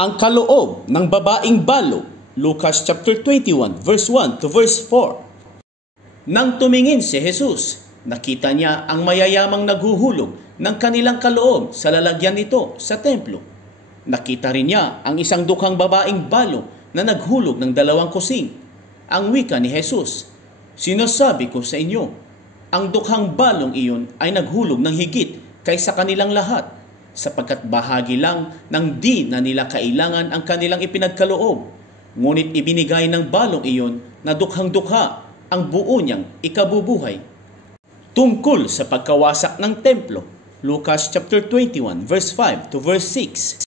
Ang kaloob ng babaeng balo, Lucas chapter 21 verse 1 to verse 4. Nang tumingin si Jesus, nakita niya ang mayayamang naghuhulog ng kanilang kaloob sa lalagyan nito sa templo. Nakita rin niya ang isang dukhang babaeng balo na naghulog ng 2 kusing. Ang wika ni Jesus, "Sinasabi ko sa inyo, ang dukhang balong iyon ay naghulog ng higit kaysa kanilang lahat, sapagkat bahagi lang ng di na nila kailangan ang kanilang ipinagkaloob. Ngunit ibinigay ng balong iyon na dukhang-dukha ang buo niyang ikabubuhay." Tungkol sa pagkawasak ng templo, Lucas chapter 21 verse 5 to verse 6.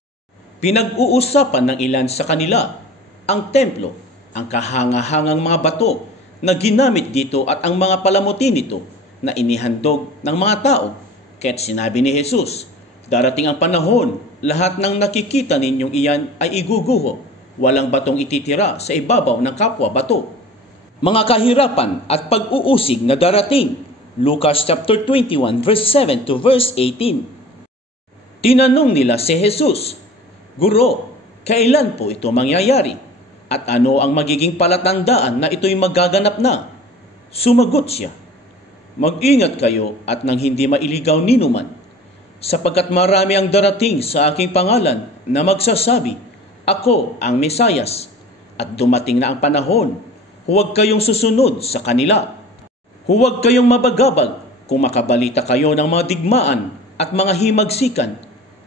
Pinag-uusapan ng ilan sa kanila ang templo, ang kahanga-hangang mga bato na ginamit dito at ang mga palamuti nito na inihandog ng mga tao. Kaya't sinabi ni Jesus, "Darating ang panahon, lahat ng nakikita ninyong iyan ay iguguho. Walang batong ititira sa ibabaw ng kapwa bato." Mga kahirapan at pag-uusig na darating, Lucas chapter 21 verse 7 to verse 18. Tinanong nila si Jesus, "Guro, kailan po ito mangyayari? At ano ang magiging palatandaan na ito'y magaganap na?" Sumagot siya, "Mag-ingat kayo at nang hindi mailigaw ninuman, sapagkat marami ang darating sa aking pangalan na magsasabi, 'Ako ang Mesayas,' at dumating na ang panahon, huwag kayong susunod sa kanila. Huwag kayong mabagabag kung makabalita kayo ng mga digmaan at mga himagsikan.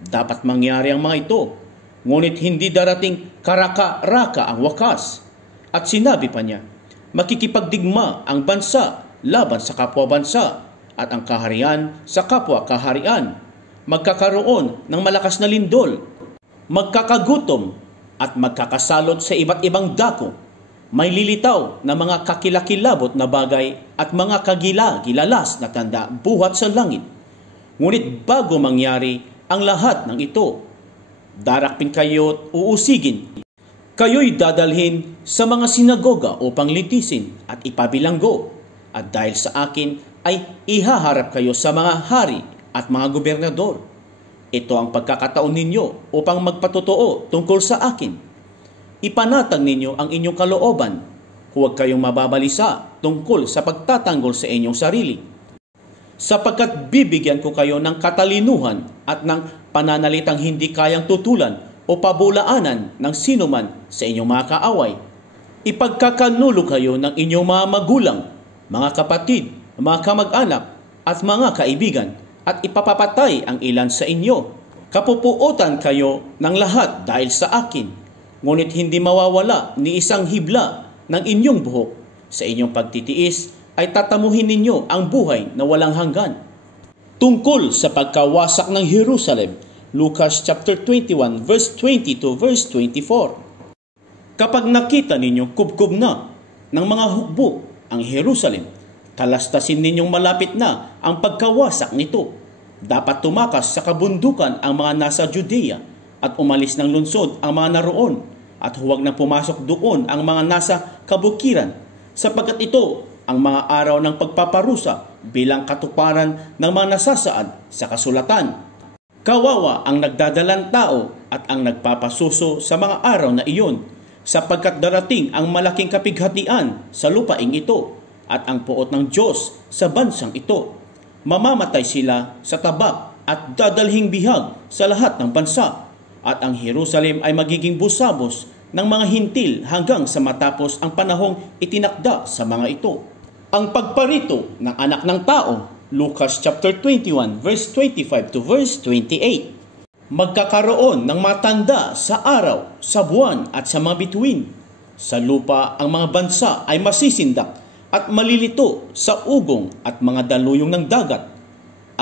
Dapat mangyari ang mga ito, ngunit hindi darating karaka-raka ang wakas." At sinabi pa niya, "Makikipagdigma ang bansa laban sa kapwa bansa at ang kaharian sa kapwa kaharian. Magkakaroon ng malakas na lindol, magkakagutom at magkakasalot sa iba't ibang dako. May lilitaw na mga kakilakilabot na bagay at mga kagila-gilalas na tanda buhat sa langit. Ngunit bago mangyari ang lahat ng ito, darakpin kayo at uusigin. Kayo'y dadalhin sa mga sinagoga upang litisin at ipabilanggo. At dahil sa akin ay ihaharap kayo sa mga hari at mga gobernador. Ito ang pagkakataon ninyo upang magpatotoo tungkol sa akin. Ipanatag ninyo ang inyong kalooban. Huwag kayong mababalisa tungkol sa pagtatanggol sa inyong sarili. Sapagkat bibigyan ko kayo ng katalinuhan at ng pananalitang hindi kayang tutulan o pabulaanan ng sinuman sa inyong mga kaaway. Ipagkakanulo kayo ng inyong mga magulang, mga kapatid, mga kamag-anak at mga kaibigan, at ipapapatay ang ilan sa inyo. Kapupuotan kayo ng lahat dahil sa akin, ngunit hindi mawawala ni isang hibla ng inyong buhok. Sa inyong pagtitiis ay tatamuhin ninyo ang buhay na walang hanggan." Tungkol sa pagkawasak ng Jerusalem, Lucas chapter 21 verse 20 to verse 24. "Kapag nakita ninyong kubkob na ng mga hukbo ang Jerusalem, talastasin ninyong malapit na ang pagkawasak nito. Dapat tumakas sa kabundukan ang mga nasa Judea at umalis ng lungsod ang mga naroon, at huwag na pumasok doon ang mga nasa kabukiran, sapagkat ito ang mga araw ng pagpaparusa bilang katuparan ng mga nasasaad sa kasulatan. Kawawa ang nagdadalang tao at ang nagpapasuso sa mga araw na iyon, sapagkat darating ang malaking kapighatian sa lupaing ito at ang puot ng Diyos sa bansang ito. Mamamatay sila sa tabak at dadalhing bihag sa lahat ng bansa, at ang Jerusalem ay magiging busabos ng mga hintil hanggang sa matapos ang panahong itinakda sa mga ito." Ang pagparito ng anak ng tao, Lucas chapter 21 verse 25 to verse 28. "Magkakaroon ng matanda sa araw, sa buwan at sa mga bituin. Sa lupa ang mga bansa ay masisindak at malilito sa ugong at mga daluyong ng dagat.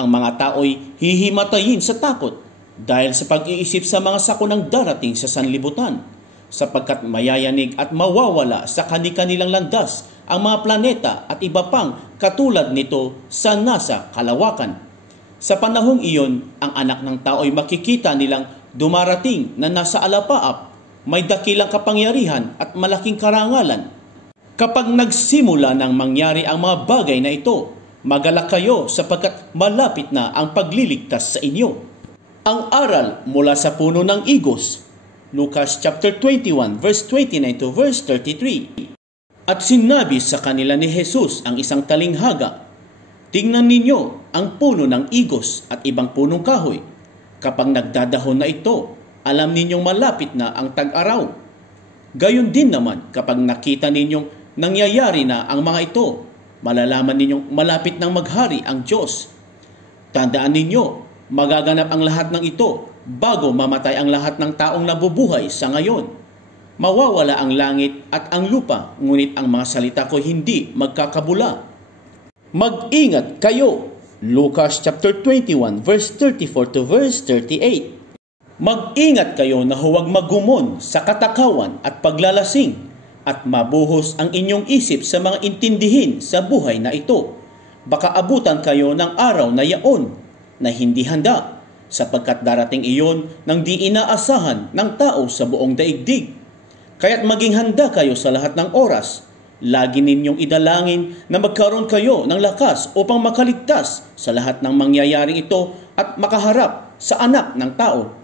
Ang mga tao'y hihimatayin sa takot dahil sa pag-iisip sa mga sakunang darating sa sanlibutan, sapagkat mayayanig at mawawala sa kani-kanilang landas ang mga planeta at iba pang katulad nito sa nasa kalawakan. Sa panahong iyon, ang anak ng tao ay makikita nilang dumarating na nasa alapaap, may dakilang kapangyarihan at malaking karangalan. Kapag nagsimula nang mangyari ang mga bagay na ito, magalak kayo sapagkat malapit na ang pagliligtas sa inyo. Ang aral mula sa puno ng igos. Lucas chapter 21 verse 29 to verse 33. At sinabi sa kanila ni Jesus ang isang talinghaga, "Tingnan ninyo ang puno ng igos at ibang punong kahoy. Kapag nagdadahon na ito, alam ninyong malapit na ang tag-araw. Gayon din naman kapag nakita ninyong nangyayari na ang mga ito, malalaman ninyong malapit nang maghari ang Diyos. Tandaan ninyo, magaganap ang lahat ng ito bago mamatay ang lahat ng taong nabubuhay sa ngayon. Mawawala ang langit at ang lupa, ngunit ang mga salita ko hindi magkakabula. Mag-ingat kayo." Lucas chapter 21 verse 34 to verse 38. Mag-ingat kayo na huwag magumon sa katakawan at paglalasing at mabuhos ang inyong isip sa mga intindihin sa buhay na ito. Baka abutan kayo ng araw na yaon na hindi handa, sapagkat darating iyon ng di inaasahan ng tao sa buong daigdig. Kaya't maging handa kayo sa lahat ng oras. Lagi ninyong idalangin na magkaroon kayo ng lakas upang makaligtas sa lahat ng mangyayaring ito at makaharap sa anak ng tao.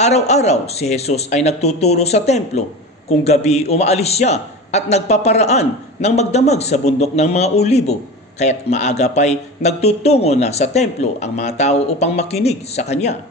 Araw-araw si Jesus ay nagtuturo sa templo. Kung gabi umaalis siya at nagpaparaan ng magdamag sa bundok ng mga Olibo. Kaya't maaga pa'y nagtutungo na sa templo ang mga tao upang makinig sa kanya.